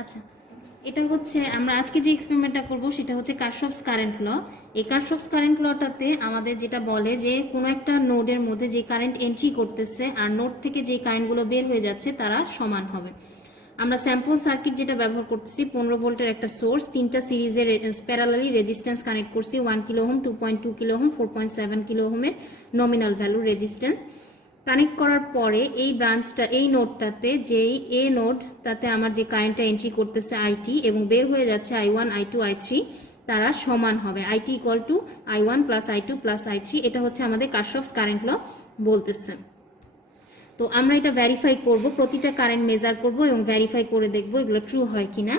আচ্ছা, এটা হচ্ছে আমরা আজকে যে এক্সপেরিমেন্টটা করব সেটা হচ্ছে কারশফস কারেন্ট ল। এই কারশফস কারেন্ট লটাতে আমাদের যেটা বলে যে কোনো একটা নোডের মধ্যে যে কারেন্ট এন্ট্রি করতেছে আর নোড থেকে যে কারেন্টগুলো বের হয়ে যাচ্ছে তারা সমান হবে। আমরা স্যাম্পল সার্কিট যেটা ব্যবহার করতেছি 15 ভোল্টের একটা সোর্স, তিনটা সিরিজের প্যারালালি রেজিস্ট্যান্স কানেক্ট করছি 1 kilo ohm, 2.2 kilo ohm, 4.7 kilo ওহমের নমিনাল ভ্যালু রেজিস্ট্যান্স কানেক্ট করার পরে এই ব্রাঞ্চটা এই নোডটাতে যেই এ নোড তাতে আমার যে কারেন্টটা এন্ট্রি করতেছে আইটি এবং বের হয়ে যাচ্ছে I1 I2 I3 তারা সমান হবে। IT equal to I1 plus I2 plus I3, এটা হচ্ছে আমাদের কারশফস কারেন্ট ল বলতেছে। তো আমরা এটা ভেরিফাই করব, প্রতিটা কারেন্ট মেজার করব এবং ভেরিফাই করে দেখব এগুলো ট্রু হয় কিনা।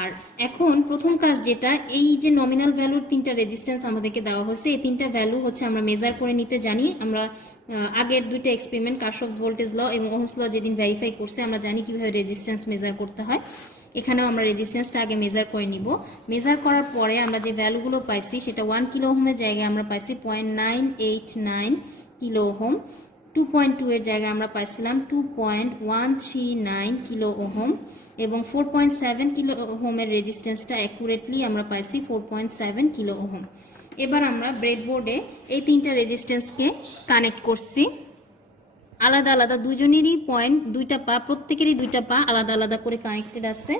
আর এখন প্রথম কাজ যেটা, এই যে নমিনাল ভ্যালুর তিনটা রেজিস্ট্যান্স আমাদেরকে দেওয়া হয়েছে, এই তিনটা ভ্যালু হচ্ছে আমরা মেজার করে নিতে জানি। আমরা আগের দুইটা এক্সপেরিমেন্ট কারশফস ভোল্টেজ ল এবং ওহমস ল যেদিন ভেরিফাই করছে আমরা জানি কিভাবে রেজিস্ট্যান্স মেজার করতে হয়। এখানেও আমরা রেজিস্ট্যান্সটা আগে মেজার করে নিব। মেজার করার পরে আমরা যে ভ্যালুগুলো পাইছি সেটা 1 কিলো ওহমের জায়গায় আমরা পাইছি 0.989 কিলো ওহম, 2.2 এর জায়গায় আমরা পাইছিলাম 2.139 কিলো ওহম এবং 4.7 কিলো ওহমের রেজিস্ট্যান্সটা অ্যাকুরেটলি আমরা পাইছি 4.7 কিলো ওহম। এবার আমরা ব্রেডবোর্ডে এই তিনটা রেজিস্ট্যান্সকে কানেক্ট করছি আলাদা আলাদা, দুজনেরই পয়েন্ট দুইটা পা, প্রত্যেকেরই দুইটা পা আলাদা আলাদা করে কানেক্টেড আছে।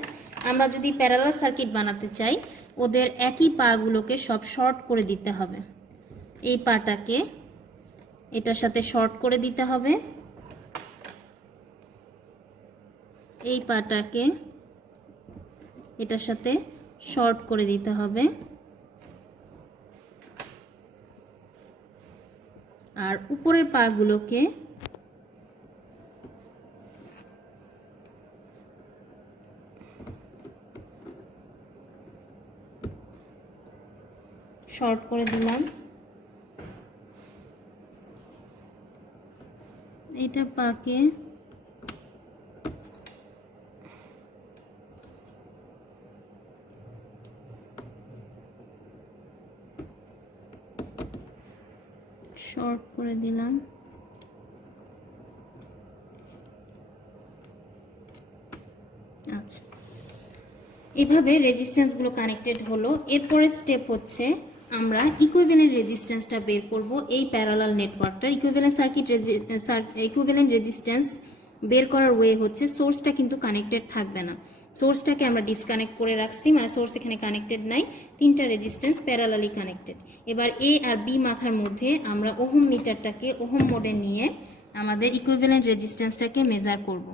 আমরা যদি প্যারালাল সার্কিট বানাতে চাই ওদের একই পাগুলোকে সব শর্ট করে দিতে হবে। এই পাটাকে এটার সাথে শর্ট করে দিতে হবে, এই পাটাকে এটার সাথে শর্ট করে দিতে হবে, আর উপরের পাগুলোকে শর্ট করে দিলাম। এটা পাকে শর্ট করে দিলাম। আচ্ছা, এভাবে রেজিস্ট্যান্সগুলো কানেক্টেড হলো। এরপরের স্টেপ হচ্ছে আমরা ইকুইভ্যালেন্ট রেজিস্ট্যান্সটা বের করব। এই প্যারালাল নেটওয়ার্কটার ইকুইভ্যালেন্ট ইকুইভ্যালেন্ট রেজিস্ট্যান্স বের করার ওয়ে হচ্ছে সোর্সটা কিন্তু কানেক্টেড থাকবে না, সোর্সটাকে আমরা ডিসকানেক্ট করে রাখছি, মানে সোর্স এখানে কানেক্টেড নাই, তিনটা রেজিস্ট্যান্স প্যারালালি কানেক্টেড। এবার এ আর বি মাথার মধ্যে আমরা ওহম মিটারটাকে ওহম মোডে নিয়ে আমাদের ইকুইভ্যালেন্ট রেজিস্ট্যান্সটাকে মেজার করব।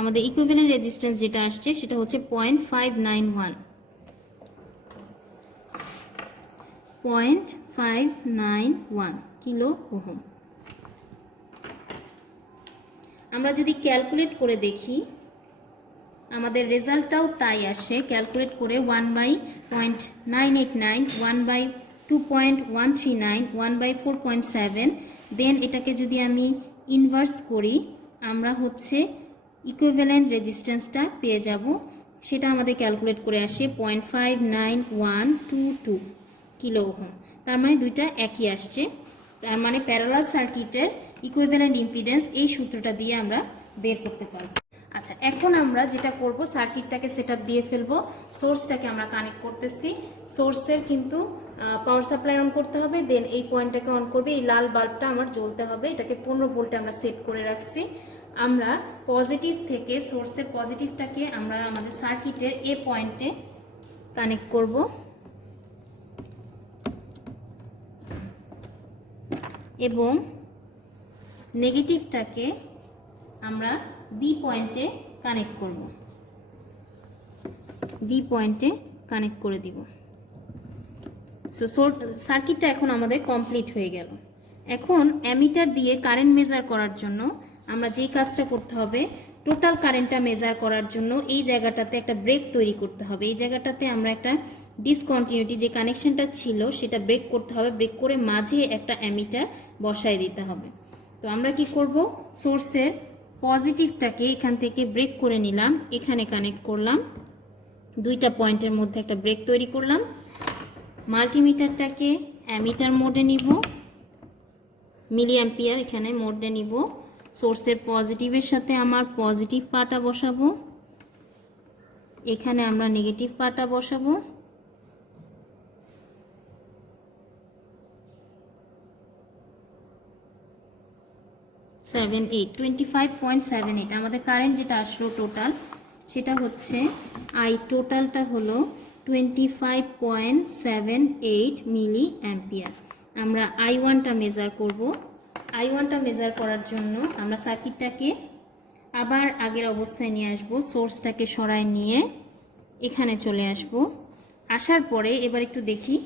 আমাদের ইকুইভ্যালেন্ট রেজিস্ট্যান্স যেটা আসছে সেটা হচ্ছে 0.591 কিলো ওহম। আমরা যদি ক্যালকুলেট করে দেখি আমাদের রেজাল্টটাও তাই আসে। ক্যালকুলেট করে 1/0.989, 1/2.139, 1/4.7, দেন এটাকে যদি আমি ইনভার্স করি আমরা হচ্ছে ইকুইভ্যালেন্ট রেজিস্ট্যান্সটা পেয়ে যাব। সেটা আমাদের ক্যালকুলেট করে আসে 0.59122 কিলো ওহম। তার মানে দুইটা একই আসছে। তার মানে প্যারালাল সার্কিটের ইকুইভ্যালেন্ট ইম্পিডেন্স এই সূত্রটা দিয়ে আমরা বের করতে পারব। আচ্ছা, এখন আমরা যেটা করব সার্কিটটাকে সেটআপ দিয়ে ফেলবো। সোর্সটাকে আমরা কানেক্ট করতেছি, সোর্সের কিন্তু পাওয়ার সাপ্লাই অন করতে হবে, দেন এই পয়েন্টটাকে অন করবে, এই লাল বাল্বটা আমার জ্বলতে হবে। এটাকে 15 ভোল্টে আমরা সেট করে রাখছি। আমরা পজিটিভ থেকে সোর্সের পজিটিভটাকে আমরা আমাদের সার্কিটের এ পয়েন্টে কানেক্ট করব এবং নেগেটিভটাকে আমরা বি পয়েন্টে কানেক্ট করব, বি পয়েন্টে কানেক্ট করে দিব। সো সার্কিটটা এখন আমাদের কমপ্লিট হয়ে গেল। এখন অ্যামিটার দিয়ে কারেন্ট মেজার করার জন্য আমরা যেই কাজটা করতে হবে, টোটাল কারেন্টটা মেজার করার জন্য এই জায়গাটাতে একটা ব্রেক তৈরি করতে হবে। এই জায়গাটাতে আমরা একটা ডিসকন্টিনিউটি যে কানেকশনটা ছিল সেটা ব্রেক করতে হবে, ব্রেক করে মাঝে একটা অ্যামিটার বসায় দিতে হবে। তো আমরা কি করব, সোর্সের পজিটিভটাকে এখান থেকে ব্রেক করে নিলাম, এখানে কানেক্ট করলাম, দুইটা পয়েন্টের মধ্যে একটা ব্রেক তৈরি করলাম। মাল্টিমিটারটাকে অ্যামিটার মোডে নিব, মিলি অ্যাম্পিয়ার এখানে মোডে নিব। সোর্সের পজিটিভের সাথে আমার পজিটিভ পাটা বসাবো, এখানে আমরা নেগেটিভ পাটা বসাবো। সেভেন এইট 25.78 আমাদের কারেন্ট যেটা আসলো টোটাল সেটা হচ্ছে আই টোটালটা হলো 25.78 মিলি অ্যাম্পিয়ার। আমরা আই ওয়ানটা মেজার করব। আই ওয়ানটা মেজার করার জন্য আমরা সার্কিটটাকে আবার আগের অবস্থায় নিয়ে আসব, সোর্সটাকে সরায় নিয়ে এখানে চলে আসব। আসার পরে এবার একটু দেখি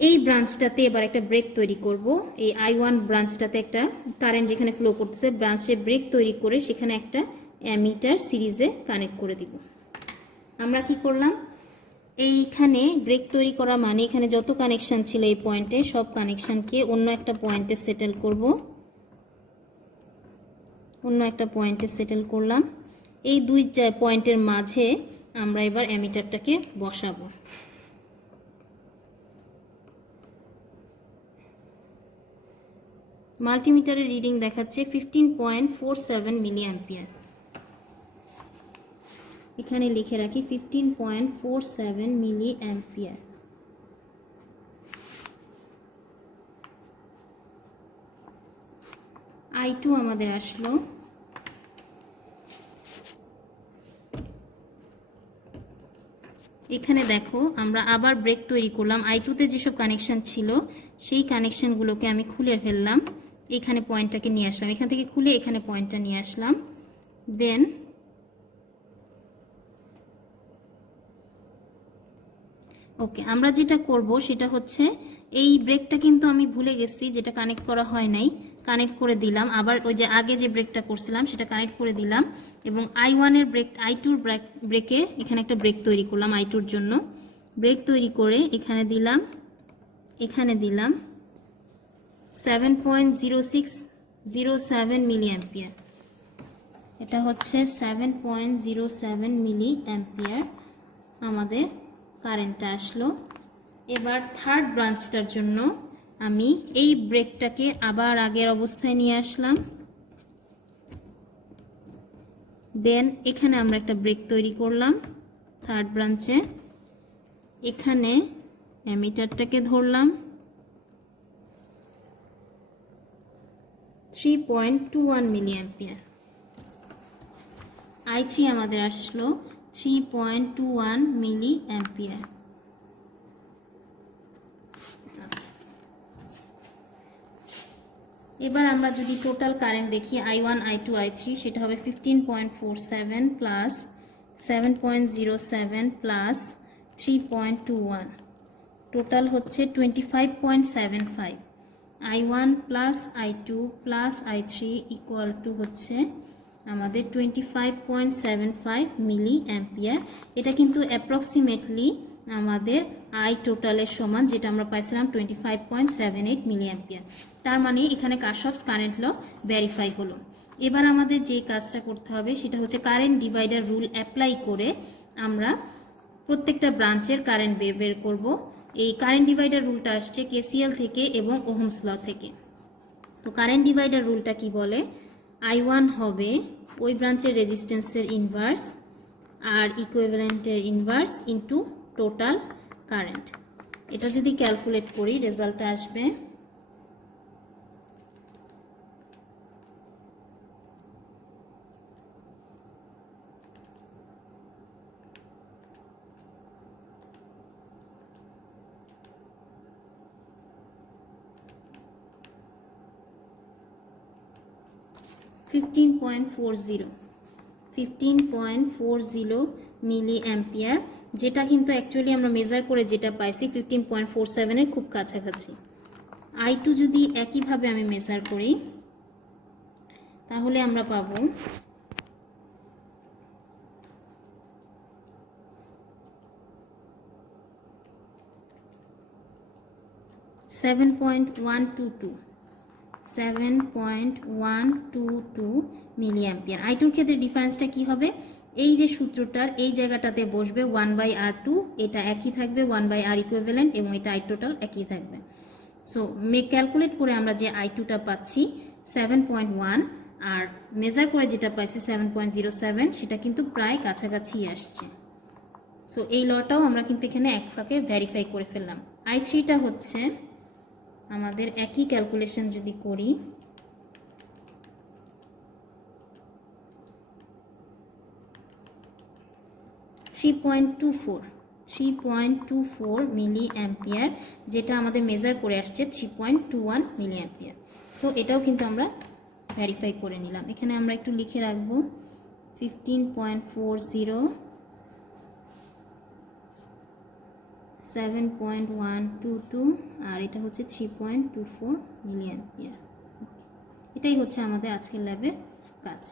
এই ব্রাঞ্চটাতে এবার একটা ব্রেক তৈরি করব। এই আই ওয়ান ব্রাঞ্চটাতে একটা কারেন্ট যেখানে ফ্লো করতেছে ব্রাঞ্চে ব্রেক তৈরি করে সেখানে একটা অ্যামিটার সিরিজে কানেক্ট করে দিব। আমরা কি করলাম, এইখানে ব্রেক তৈরি করা মানে এখানে যত কানেকশন ছিল এই পয়েন্টে সব কানেকশনকে অন্য একটা পয়েন্টে সেটেল করব। অন্য একটা পয়েন্টে সেটেল করলাম। এই দুই পয়েন্টের মাঝে আমরা এবার অ্যামিটারটাকে বসাবো। মাল্টিমিটারের রিডিং দেখাচ্ছে 15.47 মিলি অ্যাম্পিয়ার। এখানে লিখে রাখি 15.47 মিলি অ্যাম্পিয়ার। আই টু আমাদের আসলো এখানে দেখো আমরা আবার ব্রেক তৈরি করলাম। আই টুতে যেসব কানেকশন ছিল সেই কানেকশনগুলোকে আমি খুলে ফেললাম, এখানে পয়েন্টটাকে নিয়ে আসলাম, এখান থেকে খুলে এখানে পয়েন্টটা নিয়ে আসলাম। দেন ওকে, আমরা যেটা করব সেটা হচ্ছে এই ব্রেকটা কিন্তু আমি ভুলে গেছি, যেটা কানেক্ট করা হয় নাই কানেক্ট করে দিলাম। আবার ওই যে আগে যে ব্রেকটা করছিলাম সেটা কানেক্ট করে দিলাম এবং আই ওয়ানের ব্রেক আই টুর ব্রেকে এখানে একটা ব্রেক তৈরি করলাম। আই টুর জন্য ব্রেক তৈরি করে এখানে দিলাম 7.0607 মিলি অ্যাম্পিয়ার। এটা হচ্ছে 7.07 মিলি অ্যাম্পিয়ার আমাদের কারেন্টটা আসলো। এবার থার্ড ব্রাঞ্চটার জন্য আমি এই ব্রেকটাকে আবার আগের অবস্থায় নিয়ে আসলাম। দেন এখানে আমরা একটা ব্রেক তৈরি করলাম থার্ড ব্রাঞ্চে, এখানে অ্যামিটারটাকে ধরলাম 3.21 মিলি অ্যাম্পিয়ার। আই থ্রি আমাদের আসলো 3.21 মিলি অ্যাম্পিয়ার। এবার আমরা যদি টোটাল কারেন্ট দেখি I one I two I three সেটা হবে 15.47 প্লাস 7.07 প্লাস 3.21, টোটাল হচ্ছে 25.75। I one plus I two plus I three equal to হচ্ছে আমাদের 25.75 মিলি অ্যাম্পিয়ার। এটা কিন্তু অ্যাপ্রক্সিমেটলি আমাদের আই টোটালের সমান, যেটা আমরা পাইছিলাম 25.78 মিলি অ্যাম্পিয়ার। তার মানে এখানে কারশফস কারেন্ট ল ভেরিফাই হলো। এবার আমাদের যে কাজটা করতে হবে সেটা হচ্ছে কারেন্ট ডিভাইডার রুল অ্যাপ্লাই করে আমরা প্রত্যেকটা ব্রাঞ্চের কারেন্ট বের করব। এই কারেন্ট ডিভাইডার রুলটা আসছে কেসিএল থেকে এবং ওহমস ল থেকে। তো কারেন্ট ডিভাইডার রুলটা কি বলে, আই ওয়ান হবে ওই ব্রাঞ্চের রেজিস্ট্যান্সের ইনভার্স আর ইকুইভ্যালেন্টের ইনভার্স ইনটু টোটাল কারেন্ট। এটা যদি ক্যালকুলেট করি রেজাল্টটা আসবে 15.40 মিলি অ্যাম্পিয়ার, যেটা কিন্তু অ্যাকচুয়ালি আমরা মেজার করে যেটা পাইছি 15.47 এর খুব কাছাকাছি। আই টু যদি একইভাবে আমি মেজার করি তাহলে আমরা পাবো 7.122 মিলি অ্যাম্পিয়ার। আই টুর ক্ষেত্রে ডিফারেন্সটা কি হবে, এই যে সূত্রটার এই জায়গাটাতে বসবে 1/R2, এটা একই থাকবে 1/R ইকুইভ্যালেন্ট এবং এটা আই টোটাল একই থাকবে। সো ক্যালকুলেট করে আমরা যে I2টা পাচ্ছি 7.1, আর মেজার করে যেটা পাইছি 7.07, সেটা কিন্তু প্রায় কাছাকাছি আসছে। সো এই লটাও আমরা কিন্তু এখানে এক ফাঁকে ভেরিফাই করে ফেললাম। I3টা হচ্ছে আমাদের একই ক্যালকুলেশন যদি করি, three point two four milliampere, যেটা আমাদের মেজার করে আসছে 3.21 মিলি অ্যাম্পিয়ার। সো এটাও কিন্তু আমরা ভেরিফাই করে নিলাম। এখানে আমরা একটু লিখে রাখবো 15.40, 7.122, আর এটা হচ্ছে 3.24 মিলি অ্যাম্পিয়ার। এটাই হচ্ছে আমাদের আজকের ল্যাবের কাজ।